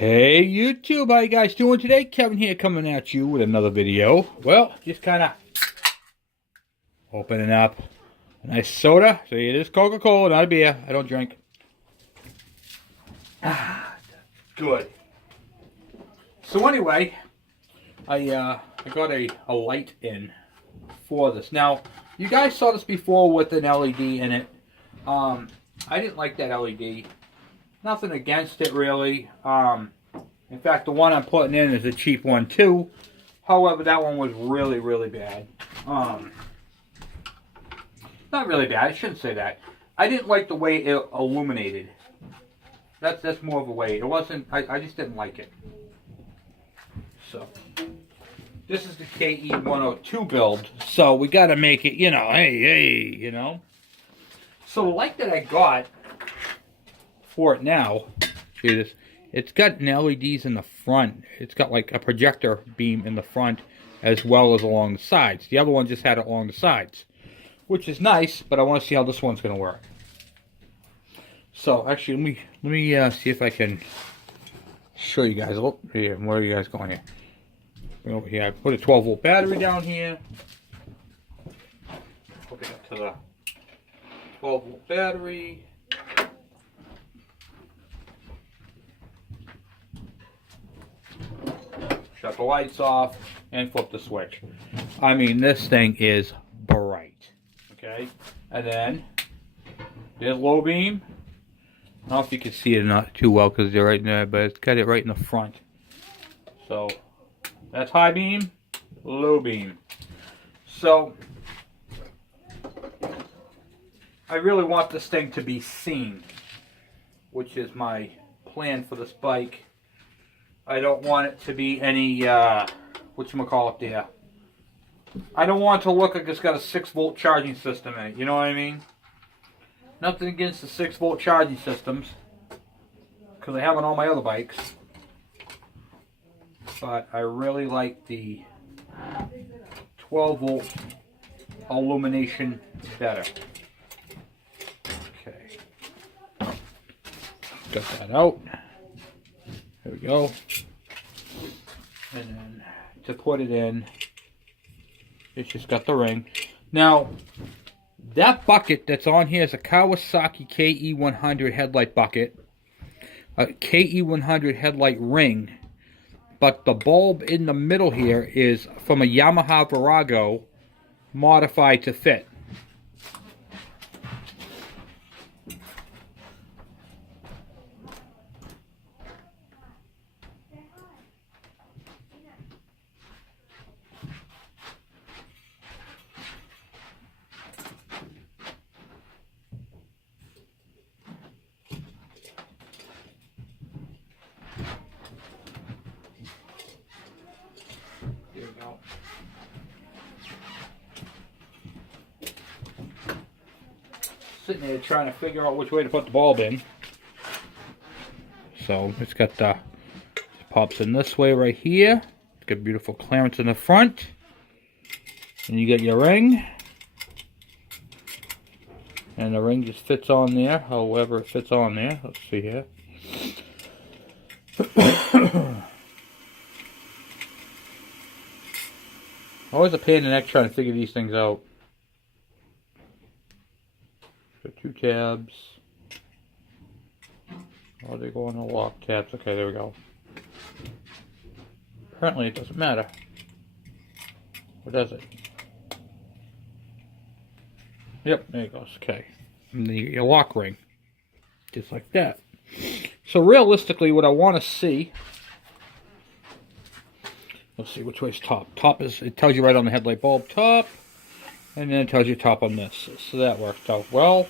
Hey YouTube, how you guys doing today? Kevin here coming at you with another video. Well, just kind of opening up a nice soda. See, it is Coca-Cola, not a beer. I don't drink. Good. So anyway, I got a light in for this. Now, you guys saw this before with an LED in it. I didn't like that LED. Nothing against it really. In fact, the one I'm putting in is a cheap one too. However, that one was really, really bad. Not really bad. I shouldn't say that. I didn't like the way it illuminated. That's more of a way. It wasn't. I just didn't like it. So this is the Ke102 build. So we got to make it. Hey. So the light that I got for it now, see this, it's got LEDs in the front. It's got like a projector beam in the front as well as along the sides. The other one just had it along the sides, which is nice, but I want to see how this one's going to work. So actually, let me see if I can show you guys. Oh, here, where are you guys going here? Over here, I put a 12-volt battery down here. Hook it up to the 12-volt battery. Shut the lights off and flip the switch. I mean, this thing is bright. Okay? And then there's low beam. I don't know if you can see it not too well because they're right in there, but it's got it right in the front. So that's high beam, low beam. So I really want this thing to be seen, which is my plan for this bike. I don't want it to be any, whatchamacallit there. I don't want it to look like it's got a 6-volt charging system in it, you know what I mean? Nothing against the 6-volt charging systems, because I have on all my other bikes. But I really like the 12-volt illumination better. Okay. Got that out. There we go. And then to put it in, it's just got the ring. Now, that bucket that's on here is a Kawasaki Ke100 headlight bucket. A Ke100 headlight ring. But the bulb in the middle here is from a Yamaha Virago modified to fit. Sitting there trying to figure out which way to put the bulb in. So it's got the, it pops in this way right here. It's got beautiful clearance in the front. And you get your ring. And the ring just fits on there, however it fits on there. Let's see here. Always a pain in the neck trying to figure these things out. So 2 tabs. Oh, they go on the lock tabs. Okay, there we go. Apparently it doesn't matter. Or does it? Yep, there it goes. Okay. And then you get your lock ring. Just like that. So realistically, what I want to see... Let's see, which way's top? Top is, it tells you right on the headlight bulb, top. And then it tells you top on this. So that worked out well.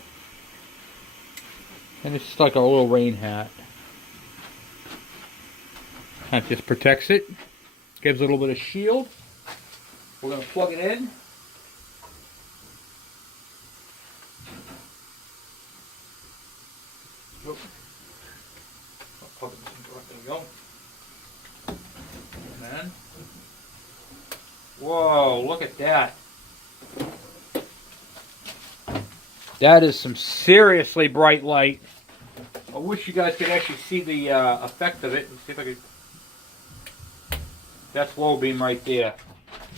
And it's just like a little rain hat. That just protects it. Gives it a little bit of shield. We're going to plug it in. Oh. Plug it in. There we go. And then. Whoa, look at that. That is some seriously bright light. wish you guys could actually see the effect of it. Let's see if I could. That's low beam right there.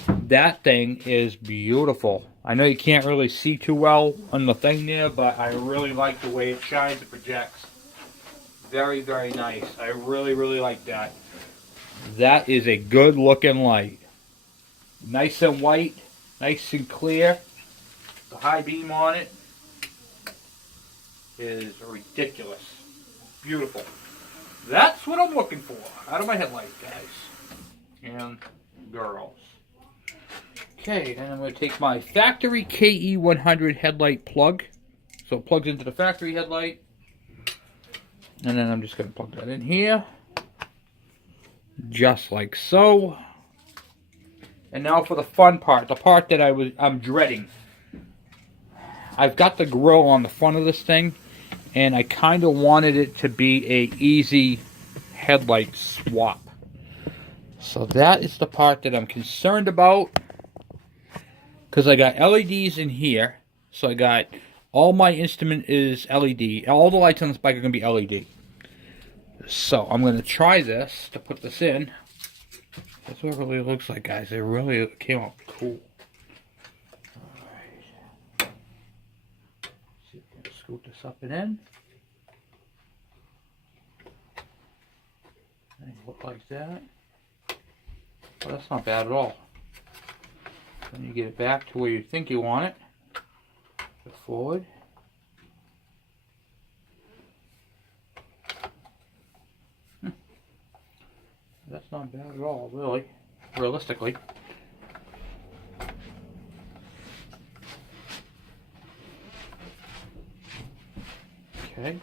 That thing is beautiful. I know you can't really see too well on the thing there, but I really like the way it shines and projects. Very, very nice. I really, really like that. That is a good looking light. Nice and white, nice and clear. The high beam on it is ridiculous. Beautiful. That's what I'm looking for out of my headlight, guys and girls. Okay, and I'm going to take my factory Ke100 headlight plug. So it plugs into the factory headlight. And then I'm just going to plug that in here. Just like so. And now for the fun part, the part that I'm dreading. I've got the grill on the front of this thing, and I kind of wanted it to be a easy headlight swap. So that is the part that I'm concerned about, because I got LEDs in here. So I got all my instrument is LED. All the lights on this bike are going to be LED. So I'm going to try this to put this in. That's what it really looks like, guys. It really came out cool. Alright. See if we can scoot this up and in. And look like that. Well, that's not bad at all. Then you get it back to where you think you want it. Put it forward. That's not bad at all, really, realistically. Okay.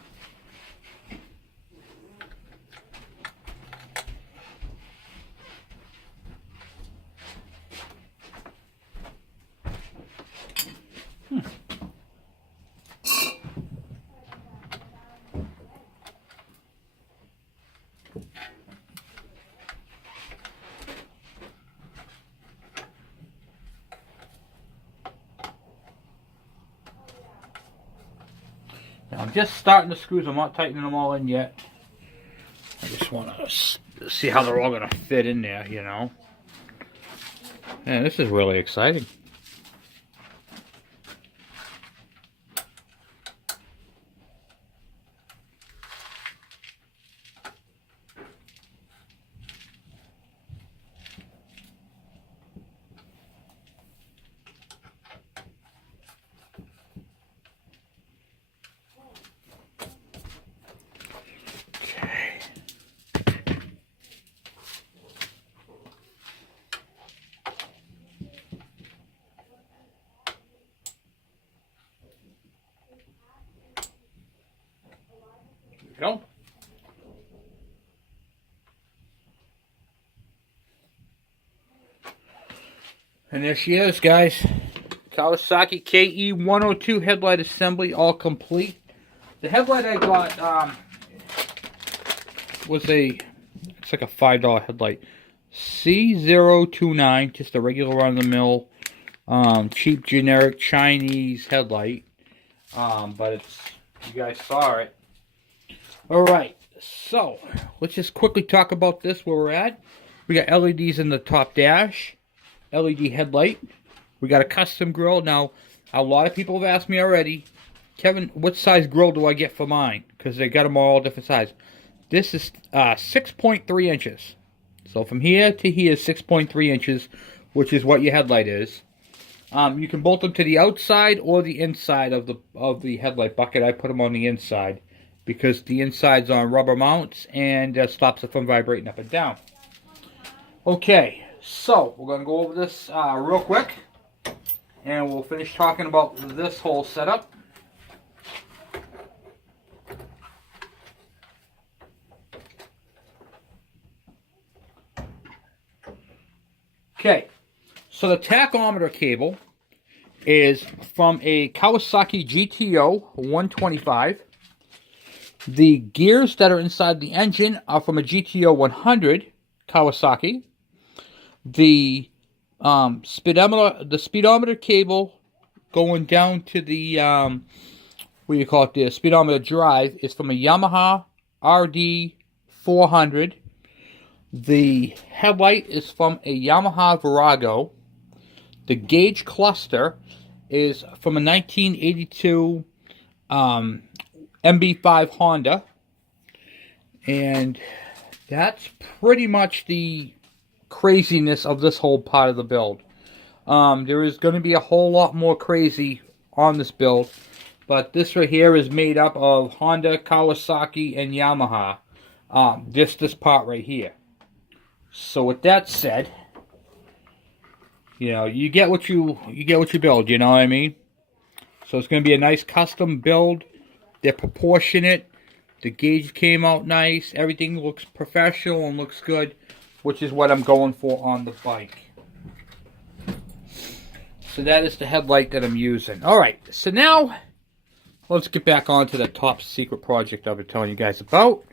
Now I'm just starting the screws. I'm not tightening them all in yet. I just want to see how they're all going to fit in there, you know. Yeah, this is really exciting. Go. And there she is, guys. Kawasaki Ke102 headlight assembly, all complete. The headlight I got was it's like a $5 headlight. C029, just a regular run-of-the-mill, cheap, generic Chinese headlight. But it's, you guys saw it. Alright, so let's just quickly talk about this, where we're at. We got LEDs in the top dash, LED headlight. We got a custom grill. Now, a lot of people have asked me already, Kevin, what size grill do I get for mine? Because they got them all different size. This is 6.3 inches. So from here to here is 6.3 inches, which is what your headlight is. You can bolt them to the outside or the inside of the headlight bucket. I put them on the inside, because the inside's on rubber mounts and stops it from vibrating up and down. Okay, so we're going to go over this real quick, and we'll finish talking about this whole setup. Okay, so the tachometer cable is from a Kawasaki GTO 125. The gears that are inside the engine are from a GTO 100 Kawasaki. The speedometer cable going down to the what do you call it, the speedometer drive is from a Yamaha RD 400. The headlight is from a Yamaha Virago. The gauge cluster is from a 1982 MB5 Honda. And that's pretty much the craziness of this whole part of the build. There is going to be a whole lot more crazy on this build. But this right here is made up of Honda, Kawasaki, and Yamaha. Just this part right here. So with that said, you know, you get what you build, you know what I mean? So it's going to be a nice custom build. They're proportionate. The gauge came out nice. Everything looks professional and looks good, which is what I'm going for on the bike. So that is the headlight that I'm using. Alright, so now let's get back on to the top secret project I've been telling you guys about.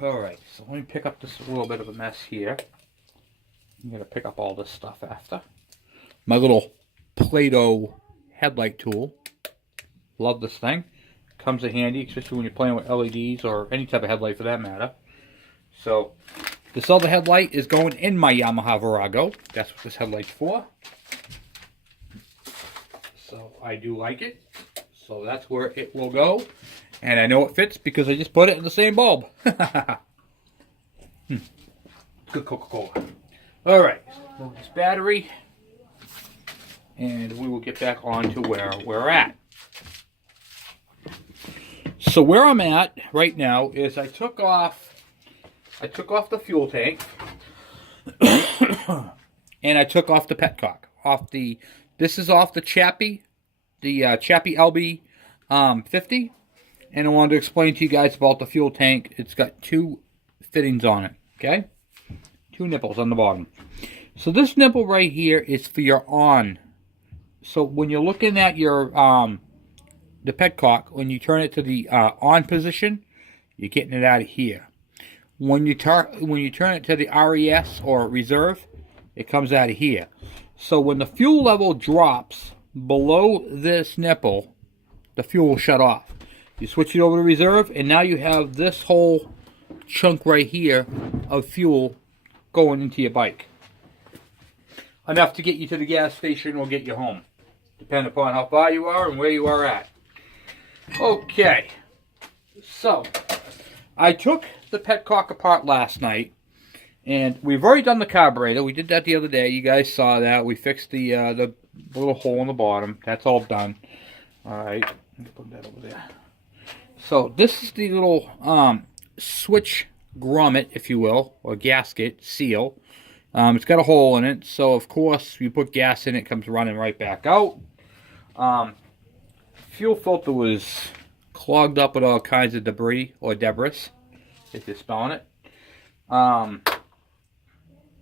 Alright, so let me pick up this little bit of a mess here. I'm going to pick up all this stuff after. My little Play-Doh headlight tool. Love this thing. Comes in handy, especially when you're playing with LEDs or any type of headlight for that matter. So, this other headlight is going in my Yamaha Virago. That's what this headlight's for. So, I do like it. So, that's where it will go. And I know it fits because I just put it in the same bulb. Good Coca-Cola. Alright, move this battery. And we will get back on to where we're at. So where I'm at right now is I took off the fuel tank. And I took off the petcock. This is off the Chappie. The Chappie LB 50. And I wanted to explain to you guys about the fuel tank. It's got two fittings on it. Okay? Two nipples on the bottom. So this nipple right here is for your on. So when you're looking at your the petcock, when you turn it to the on position, you're getting it out of here. When you turn it to the RES or reserve, it comes out of here. So when the fuel level drops below this nipple, the fuel will shut off. You switch it over to reserve, and now you have this whole chunk right here of fuel going into your bike. Enough to get you to the gas station or get you home, depending upon how far you are and where you are at. Okay, so I took the petcock apart last night, and we've already done the carburetor. We did that the other day. You guys saw that. We fixed the little hole in the bottom. That's all done. All right, let me put that over there. So this is the little switch grommet, if you will, or gasket seal. It's got a hole in it, so of course you put gas in it, comes running right back out. Fuel filter was clogged up with all kinds of debris, or debris, if you're spelling it.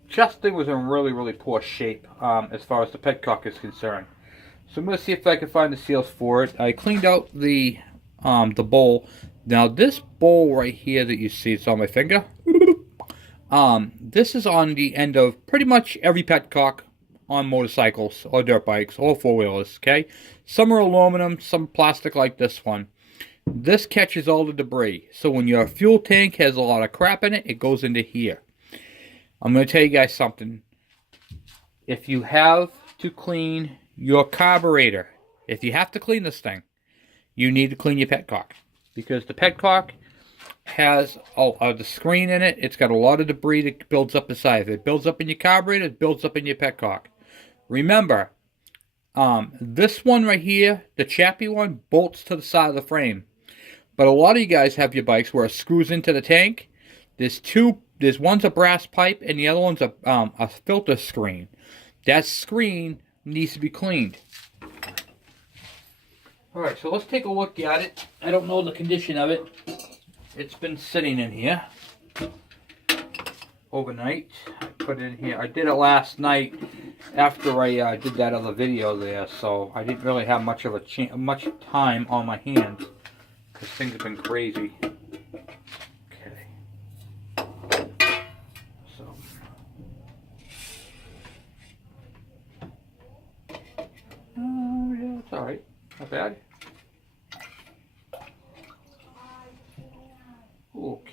Chest thing was in really, really poor shape as far as the petcock is concerned. So I'm going to see if I can find the seals for it. I cleaned out the bowl. Now this bowl right here that you see, it's on my finger. This is on the end of pretty much every petcock on motorcycles or dirt bikes or four-wheelers, okay? Some are aluminum, some plastic like this one. This catches all the debris. So when your fuel tank has a lot of crap in it, it goes into here. I'm going to tell you guys something. If you have to clean your carburetor, if you have to clean this thing, you need to clean your petcock. Because the petcock has the screen in it. It's got a lot of debris that builds up inside. If it builds up in your carburetor, it builds up in your petcock. Remember, this one right here, the Chappie one, bolts to the side of the frame. But a lot of you guys have your bikes where it screws into the tank. There's one's a brass pipe and the other one's a filter screen. That screen needs to be cleaned. Alright, so let's take a look at it. I don't know the condition of it. It's been sitting in here overnight. I put it in here. I did it last night after I did that other video there, so I didn't really have much time on my hands because things have been crazy. Okay. So. Yeah, it's alright. Not bad.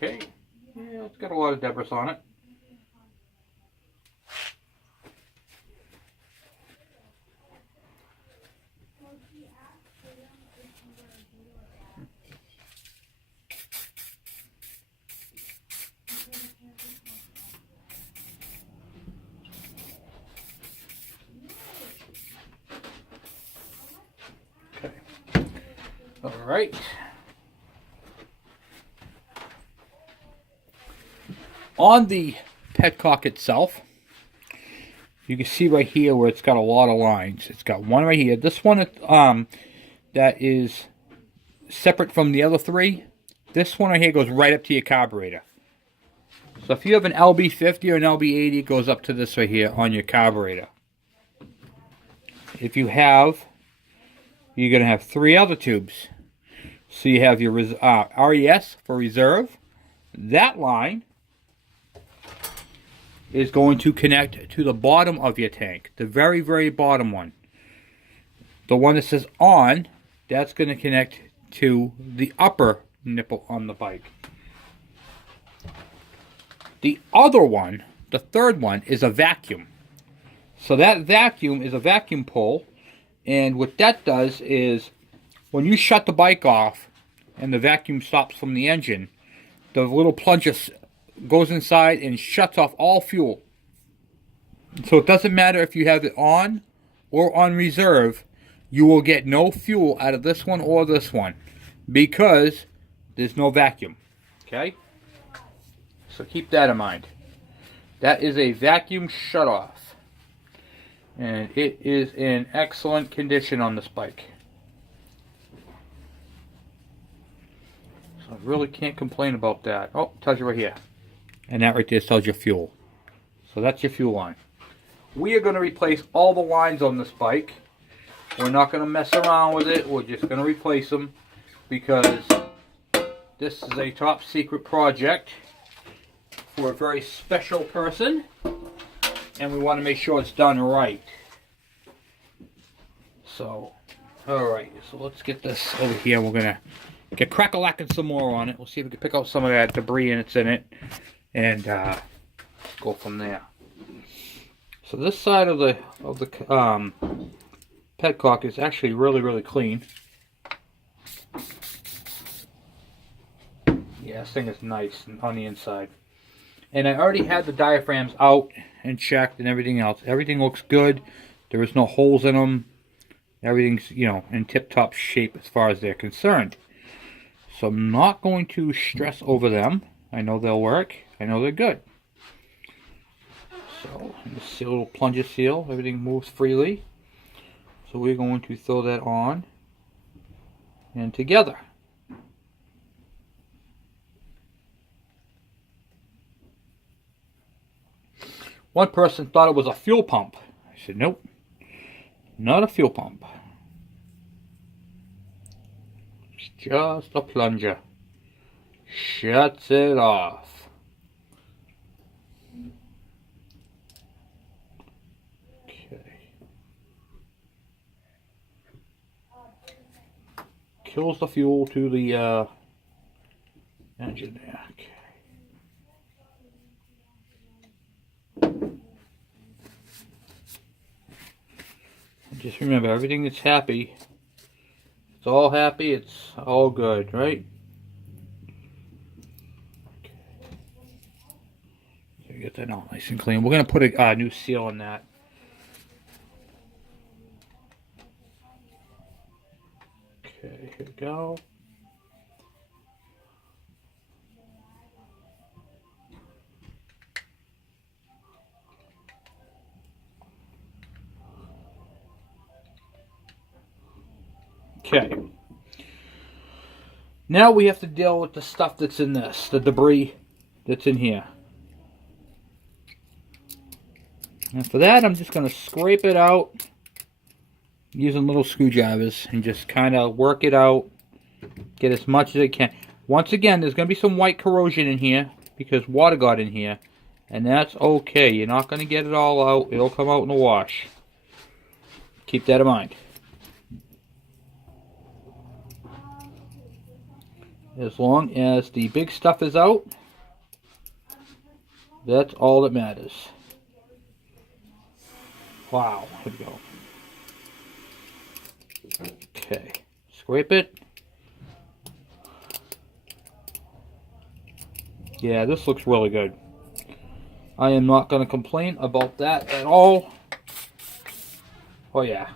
Okay. Yeah, it's got a lot of debris on it. Okay. All right. On the petcock itself, you can see right here where it's got a lot of lines. It's got one right here. This one that is separate from the other three. This one right here goes right up to your carburetor. So if you have an LB50 or an LB80, it goes up to this right here on your carburetor. If you have, you're going to have three other tubes. So you have your RES for reserve. That line is going to connect to the bottom of your tank, the very, very bottom one. The one that says on, that's going to connect to the upper nipple on the bike. The other one, the third one, is a vacuum. So that vacuum is a vacuum pole, and what that does is when you shut the bike off and the vacuum stops from the engine, the little plunger goes inside and shuts off all fuel. So it doesn't matter if you have it on or on reserve, you will get no fuel out of this one or this one because there's no vacuum. Okay? So keep that in mind. That is a vacuum shutoff. And it is in excellent condition on this bike. So I really can't complain about that. Oh, it tells you right here. And that right there tells you fuel. So that's your fuel line. We are going to replace all the lines on this bike. We're not going to mess around with it. We're just going to replace them because this is a top secret project for a very special person. And we want to make sure it's done right. So, alright. So let's get this over here. We're going to get crack-a-lacking some more on it. We'll see if we can pick out some of that debris that's in it. And go from there. So this side of the petcock is actually really, really clean. Yeah, this thing is nice on the inside. And I already had the diaphragms out and checked and everything else. Everything looks good. There is no holes in them. Everything's, you know, in tip-top shape as far as they're concerned. So I'm not going to stress over them. I know they'll work. I know they're good. So, this little plunger seal, everything moves freely. So we're going to throw that on and together. One person thought it was a fuel pump. I said, nope, not a fuel pump. It's just a plunger. Shuts it off. Kills the fuel to the engine there. Okay. Just remember, everything that's happy, it's all happy, it's all good, right? Okay. So get that all nice and clean. We're going to put a new seal on that. Okay, here we go. Okay. Now we have to deal with the stuff that's in this, the debris that's in here. And for that, I'm just going to scrape it out using little screwdrivers and just kind of work it out, get as much as I can. Once again, there's going to be some white corrosion in here because water got in here, and that's okay. You're not going to get it all out. It'll come out in the wash. Keep that in mind. As long as the big stuff is out, that's all that matters. Wow, here we go. Okay, scrape it. Yeah, this looks really good. I am not going to complain about that at all. Oh yeah.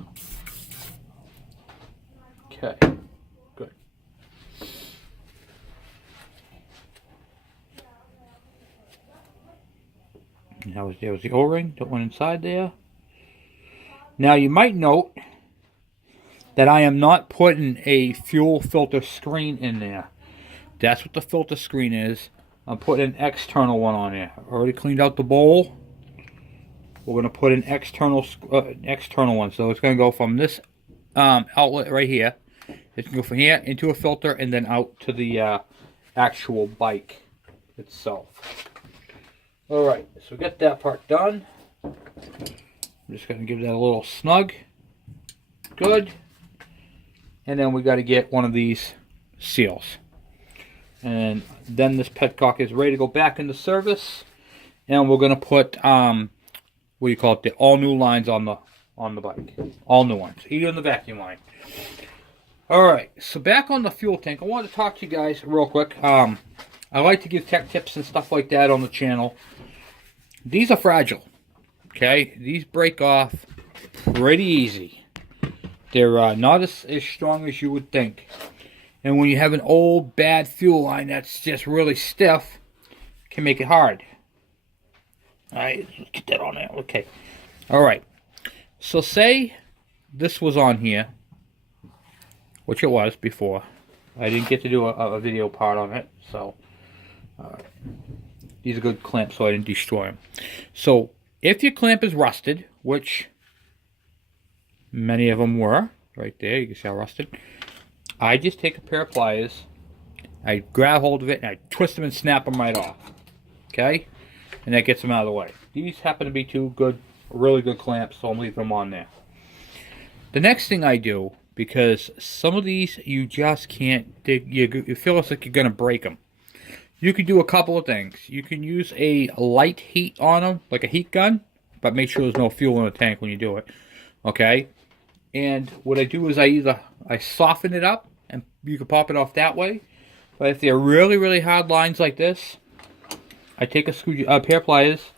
Okay, good. Now there was the O-ring that went inside there. Now you might note that I am not putting a fuel filter screen in there. That's what the filter screen is. I'm putting an external one on there. Already cleaned out the bowl. We're going to put an external one. So it's going to go from this outlet right here. It's going to go from here into a filter and then out to the actual bike itself. Alright, so we got that part done. I'm just going to give that a little snug. Good. And then we got to get one of these seals. And then this petcock is ready to go back into service. And we're going to put, what do you call it, the all new lines on the bike. All new ones, even the vacuum line. Alright, so back on the fuel tank, I wanted to talk to you guys real quick. I like to give tech tips and stuff like that on the channel. These are fragile. Okay, these break off pretty easy. They're not as strong as you would think. And when you have an old, bad fuel line that's just really stiff, it can make it hard. Alright, let's get that on there. Okay. Alright. So say this was on here, which it was before. I didn't get to do a video part on it, so these are good clamps so I didn't destroy them. So if your clamp is rusted, which many of them were, right there, you can see how rusted. I just take a pair of pliers, I grab hold of it, and I twist them and snap them right off. Okay? And that gets them out of the way. These happen to be two good, really good clamps, so I'm leaving them on there. The next thing I do, because some of these you just can't, you feel like you're going to break them. You can do a couple of things. You can use a light heat on them, like a heat gun, but make sure there's no fuel in the tank when you do it. Okay? And what I do is I soften it up, and you can pop it off that way. But if they're really, really hard lines like this, I take a pair of pliers,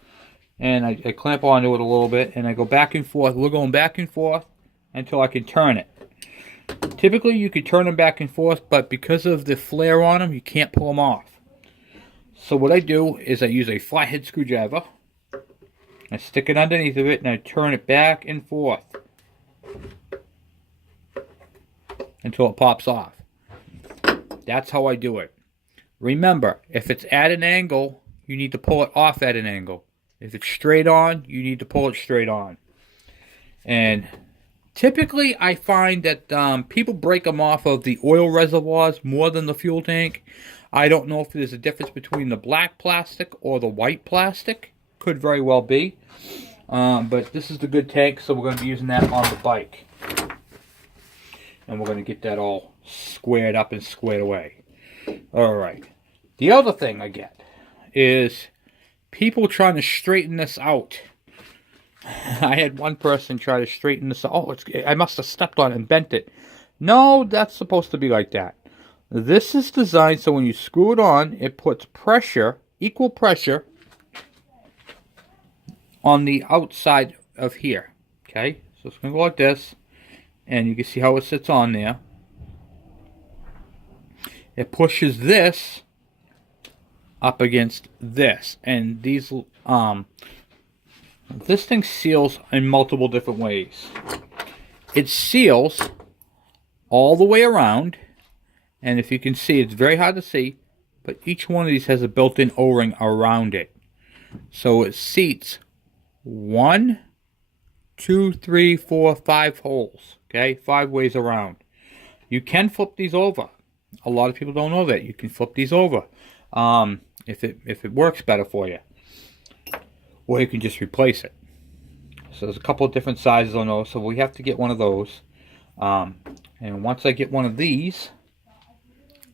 and I clamp onto it a little bit, and I go back and forth. We're going back and forth until I can turn it. Typically, you can turn them back and forth, but because of the flare on them, you can't pull them off. So what I do is I use a flathead screwdriver. I stick it underneath of it, and I turn it back and forth until it pops off. That's how I do it. Remember, if it's at an angle, you need to pull it off at an angle. If it's straight on, you need to pull it straight on. And typically, I find that people break them off of the oil reservoirs more than the fuel tank. I don't know if there's a difference between the black plastic or the white plastic. Could very well be. But this is the good tank, so we're going to be using that on the bike. And we're going to get that all squared up and squared away. Alright. The other thing I get is people trying to straighten this out. I had one person try to straighten this out. Oh, I must have stepped on it and bent it. No, that's supposed to be like that. This is designed so when you screw it on, it puts pressure, equal pressure, on the outside of here. Okay? So it's going to go like this. And you can see how it sits on there. It pushes this up against this. And these, this thing seals in multiple different ways. It seals all the way around. And if you can see, it's very hard to see. But each one of these has a built-in O-ring around it. So it seats 1, 2, 3, 4, 5 holes. Okay, 5 ways around. You can flip these over. A lot of people don't know that. You can flip these over if it works better for you. Or you can just replace it. So there's a couple of different sizes on those. So we have to get one of those. And once I get one of these,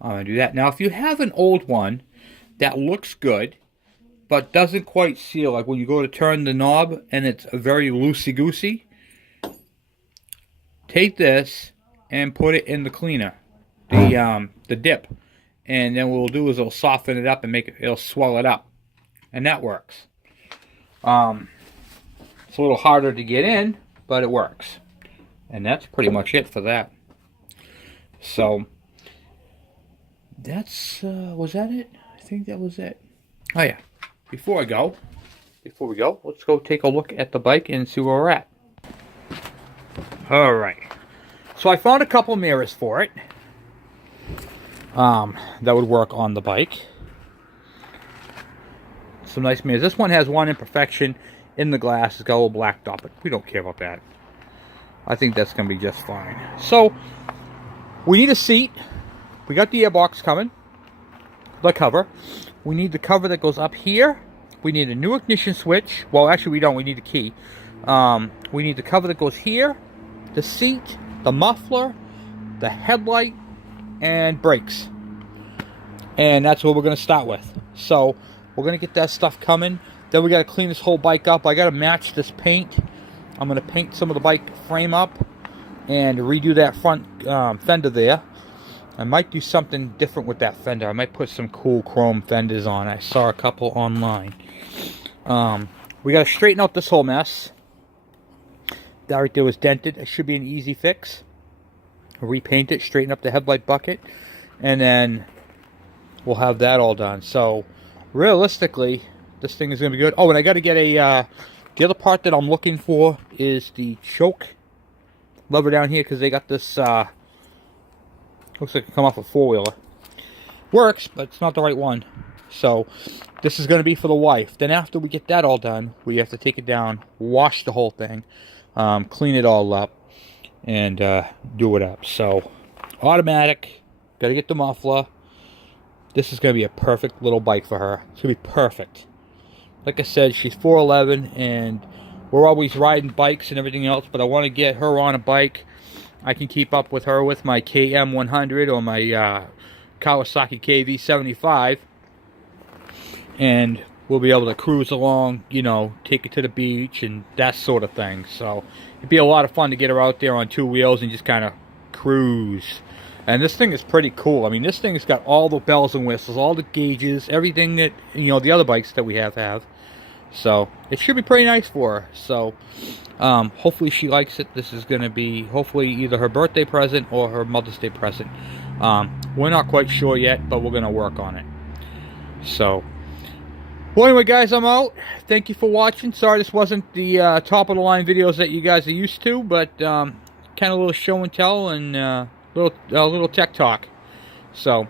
I'm going to do that. Now, if you have an old one that looks good, but doesn't quite seal, like when you go to turn the knob and it's very loosey-goosey, take this and put it in the cleaner, the dip. And then what we'll do is it'll soften it up and it'll swell it up. And that works. It's a little harder to get in, but it works. And that's pretty much it for that. So, that's, was that it? I think that was it. Oh yeah, before we go, let's go take a look at the bike and see where we're at. Alright, so I found a couple mirrors for it. That would work on the bike. Some nice mirrors. This one has one imperfection in the glass. It's got a little black dot, but we don't care about that. I think that's going to be just fine. So, we need a seat. We got the airbox coming. The cover. We need the cover that goes up here. We need a new ignition switch. Well, actually we don't. We need the key. We need the cover that goes here. The seat. The muffler. The headlight. And brakes. And that's what we're going to start with. So, we're going to get that stuff coming. Then we got to clean this whole bike up. I got to match this paint. I'm going to paint some of the bike frame up and redo that front fender there. I might do something different with that fender. I might put some cool chrome fenders on. I saw a couple online. We got to straighten out this whole mess. That right there was dented. It should be an easy fix. Repaint it, straighten up the headlight bucket, and then we'll have that all done. So, realistically, this thing is going to be good. Oh, and I got to get a... the other part that I'm looking for is the choke lever down here, because they got this, looks like it come off a four-wheeler. Works, but it's not the right one. So, this is going to be for the wife. Then after we get that all done, we have to take it down, wash the whole thing, clean it all up, and do it up. So, automatic, got to get the muffler. This is going to be a perfect little bike for her. It's going to be perfect. Like I said, she's 4'11", and we're always riding bikes and everything else, but I want to get her on a bike. I can keep up with her with my KM100 or my Kawasaki KV75, and we'll be able to cruise along, you know, take it to the beach and that sort of thing. So it'd be a lot of fun to get her out there on two wheels and just kind of cruise. And this thing is pretty cool. I mean, this thing has got all the bells and whistles, all the gauges, everything that, you know, the other bikes that we have. So, it should be pretty nice for her. So, hopefully she likes it. This is going to be, hopefully, either her birthday present or her Mother's Day present. We're not quite sure yet, but we're going to work on it. So, well, anyway, guys, I'm out. Thank you for watching. Sorry this wasn't the top-of-the-line videos that you guys are used to, but kind of a little show and tell and a little tech talk. So,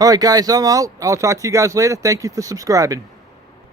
alright, guys, I'm out. I'll talk to you guys later. Thank you for subscribing.